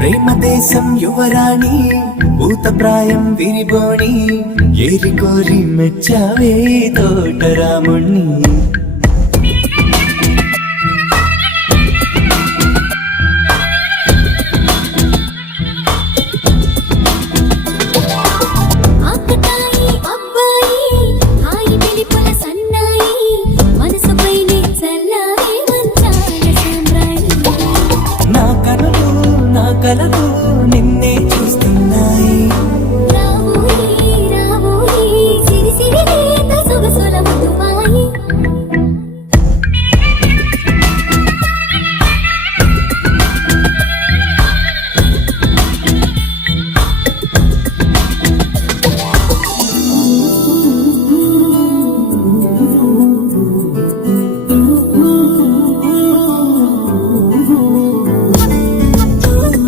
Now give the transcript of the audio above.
ప్రేమ దేశం యువరాణి భూత ప్రాయం విరిబోణి ఏరి కోరి మెచ్చావే తోటరాముణ్ణి కలదు నిన్నే